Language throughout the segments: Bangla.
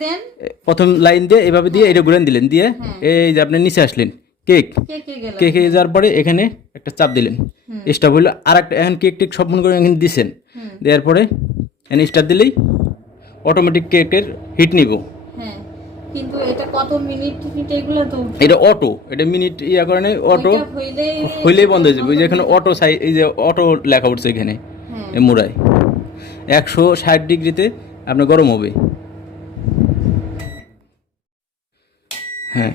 দেন প্রথম লাইন দিয়ে এভাবে দিয়ে এটা ঘুরান দিলেন, দিয়ে এই যে আপনি নিচে আসলেন, কেক কেকে যাওয়ার পরে এখানে একটা চাপ দিলেন, স্টপ হইলো। আর একটা এখন কেক টেক সব মনে করে এখানে দিচ্ছেন, দেওয়ার পরে এখানে স্টার্ট দিলেই অটোমেটিক কেকের হিট নিব। হ্যাঁ, কিন্তু এটা কত মিনিট এগুলো তো এটা অটো, এটা মিনিট ইয়া করে না, অটো হইলেই বন্ধ হয়ে যাবে। ওই যে এখানে অটো এই যে অটো লেখা উঠছে এখানে মুড়ায় 160 ডিগ্রিতে আপনার গরম হবে। হ্যাঁ,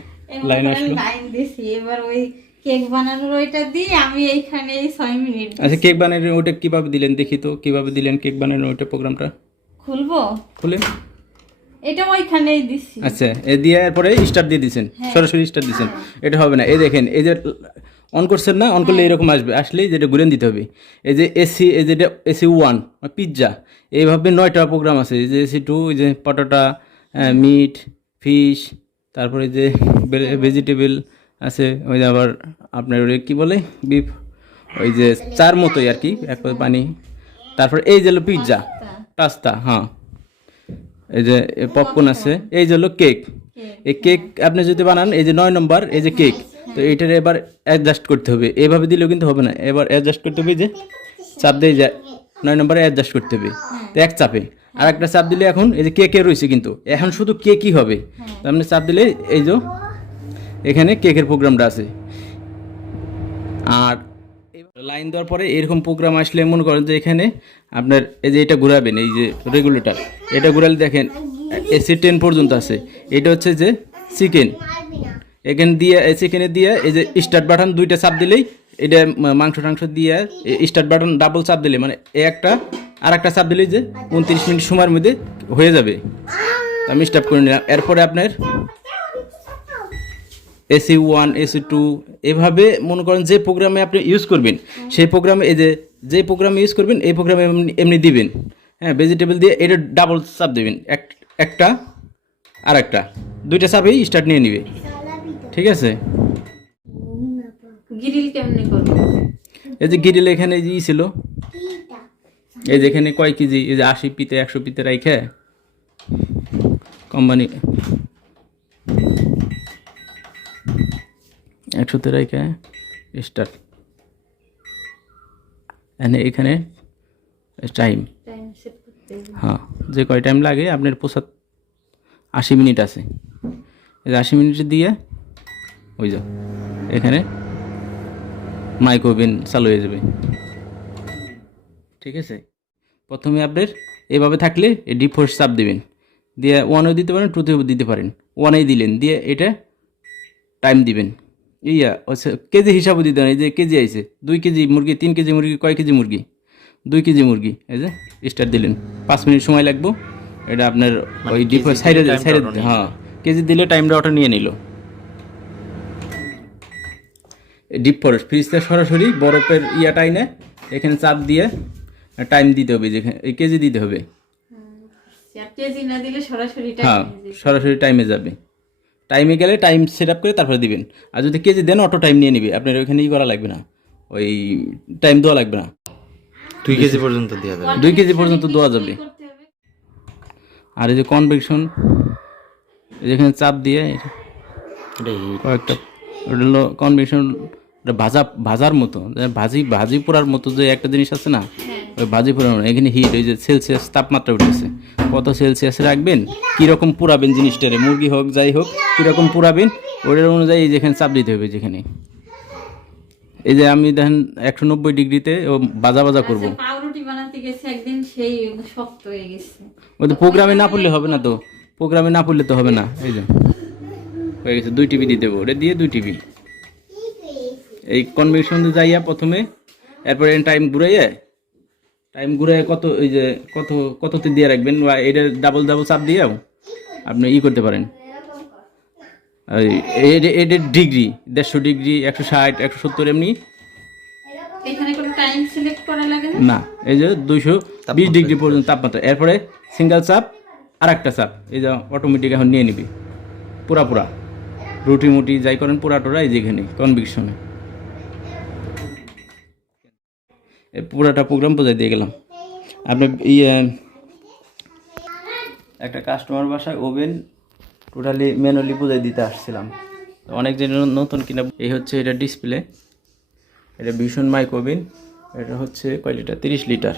লাইন আসলো। লাইন দিছি, এবার ওই কেক বানানোর ওইটা দিয়ে আমি এইখানে 6 মিনিট। আচ্ছা, কেক বানানোর ওটা কিভাবে দিলেন দেখি তো, কিভাবে দিলেন কেক বানানোর ওটা প্রোগ্রামটা? খুলবো, খুলে এটা ওইখানেই দিছি। আচ্ছা, এ দিয়ে এরপরে স্টার্ট দিয়ে দিয়েছেন, সরাসরি স্টার্ট দিয়েছেন। এটা হবে না, এই দেখেন, এই যে অন করছেন না, অন করলে এরকম আসবে, আসলেই যেটা ঘুরেন দিতে হবে। এই যে এসি, এই যেটা AC1 পিৎজা, এইভাবে 9টা প্রোগ্রাম আছে। এই যে AC2, এই যে পটোটা, মিট, ফিশ, তারপরে যে ভেজিটেবল আছে, ওই যে আবার আপনার ওই কী বলে বিফ, ওই যে চার মতোই আর কি, এক পানি। তারপরে এই যে হলো পিৎজা, পাস্তা, হ্যাঁ, এই যে পপকর্ন আছে, এই যে হলো কেক। এই কেক আপনি যদি বানান, এই যে 9 নম্বর, এই যে কেক, তো এইটার এবার অ্যাডজাস্ট করতে হবে। এইভাবে দিলেও কিন্তু হবে না, এবার অ্যাডজাস্ট করতে হবে, যে চাপ দিয়ে যায় 9 নম্বরে অ্যাডজাস্ট করতে হবে। তো এক চাপে আর একটা চাপ দিলে এখন এই যে কেকে রয়েছে, কিন্তু এখন শুধু কেকই হবে। তো আপনি চাপ দিলে এই যে এখানে কেকের প্রোগ্রামটা আছে। আর লাইন দেওয়ার পরে এরকম প্রোগ্রাম আসলে মনে করেন যে এখানে আপনার এই যে এটা ঘুরাবেন, এই যে রেগুলেটর, এটা ঘুরালে দেখেন AC10 পর্যন্ত আছে। এটা হচ্ছে যে চিকেন, এখানে দিয়ে চিকেনে দিয়ে এই যে স্টার্ট বাটন 2টা চাপ দিলেই এটা মাংস টাংস দিয়ে স্টার্ট বাটন ডাবল চাপ দিলে, মানে একটা আর একটা চাপ দিলেই যে 29 মিনিট সময়ের মধ্যে হয়ে যাবে। আমি স্টার্ট করে নিলাম। এরপরে আপনার AC1, AC2, এভাবে মনে করেন যে প্রোগ্রামে আপনি ইউজ করবেন, সেই প্রোগ্রামে এই যে প্রোগ্রামে ইউজ করবেন এই প্রোগ্রামে এমনি দিবেন। হ্যাঁ, ভেজিটেবল দিয়ে এটা ডাবল চাপ দেবেন, একটা আর একটা 2টা চাপেই স্টার্ট নিয়ে নিবে। ঠিক আছে? গ্রিল কেমনে করব? এই যে গ্রিল এখানে যে ছিল, এই যে এখানে কয় কেজি, এই যে 80 পিতে 100 পিতে রাইখে কোম্পানি 100তে রাইখে স্টার্ট, এখানে টাইম, সেট করতে হবে। হ্যাঁ, যে কয় টাইম লাগে আপনার 80 মিনিট আছে। এই যে 80 মিনিট দিয়ে ওই যা এখানে মাইক্রো ওভেন চালু হয়ে যাবে। ঠিক আছে? প্রথমে আপনার এভাবে থাকলে এই ডিফরস্ট চাপ দেবেন, দিয়ে 1-এও দিতে পারেন, 2-তেও দিতে পারেন। 1-এই দিলেন, দিয়ে এটা টাইম দিবেন। আচ্ছা, কেজি হিসাবে দিতে পারেন। এই যে কেজি আইছে, 2 কেজি মুরগি, 3 কেজি মুরগি, কয় কেজি মুরগি, 2 কেজি মুরগি। এই যে স্টার্ট দিলেন, 5 মিনিট সময় লাগবে। এটা আপনার ওই ডিফরস্ট সাইডে দিতে, হ্যাঁ, কেজি দিলে টাইমটা ওটা নিয়ে নিল। ডিপ ফরেস্ট ফ্রিজটা সরাসরি বরফের ইয়াটাই না, এখানে চাপ দিয়ে টাইম দিতে হবে, যেখানে এই কেজি দিতে হবে। কেজি না দিলে সরাসরি হ্যাঁ, সরাসরি টাইমে যাবে। টাইমে গেলে টাইম সেট আপ করে তারপরে দিবেন। আর যদি কেজি দেন অটো টাইম নিয়ে নিবে, আপনার ওইখানে করা লাগবে না, ওই টাইম দেওয়া লাগবে না। 2 কেজি পর্যন্ত দেওয়া যাবে, 2 কেজি পর্যন্ত দেওয়া যাবে। আর এই যে কনভেকশন, যেখানে চাপ দিয়ে কয়েকটা, ওটা হলো কনভেকশন, ভাজার মতো, ভাজি পোড়ার মতো যে একটা জিনিস আছে না, ওই ভাজি পোড়ার মতো। এখানে হিট, ওই যে সেলসিয়াস তাপমাত্রা উঠেছে, কত সেলসিয়াসে রাখবেন, কীরকম পুরাবেন জিনিসটারে, মুরগি হোক যাই হোক, কীরকম পুরাবেন ওটার অনুযায়ী যেখানে চাপ দিতে হবে। যেখানে এই যে আমি দেখেন 190 ডিগ্রিতে ভাজা করবো। পাউরুটি বানাতে গেছে একদিন, সেই শক্ত হয়ে গেছে। ওই তো প্রোগ্রামে না পড়লে হবে না, তো প্রোগ্রামে না পড়লে তো হবে না। এই যে হয়ে গেছে, 2 টিভি দিতে হবে, ওটা দিয়ে 2 টিভি। এই কনভেকশন যাইয়া প্রথমে, এরপরে টাইম ঘুরাইয়া কত, এই যে কততে দিয়ে রাখবেন, বা এটা ডাবল চাপ দিয়েও আপনি করতে পারেন। এটা ডিগ্রি 150 ডিগ্রি, 160, 170 এমনি। এখানে কোনো টাইম সিলেক্ট করা লাগে না, এই যে 220 ডিগ্রি পর্যন্ত তাপমাত্রা। এরপরে সিঙ্গেল চাপ আর একটা চাপ, এই যে অটোমেটিক এখন নিয়ে নিবি পুরা রুটি মুটি যাই করেন পুরাটোরা। এই যে এখানে কনভেকশনে পুরাটা প্রোগ্রাম বোঝাই দিয়ে গেলাম। আপনি একটা কাস্টমার বাসায় ওভেন টোটালি ম্যানুয়ালি বুঝাই দিতে আসছিলাম। অনেক দিন নতুন কিনা। এই হচ্ছে এটা ডিসপ্লে, এটা ভীষণ মাইক ওভেন। এটা হচ্ছে কয় লিটার, 30 লিটার।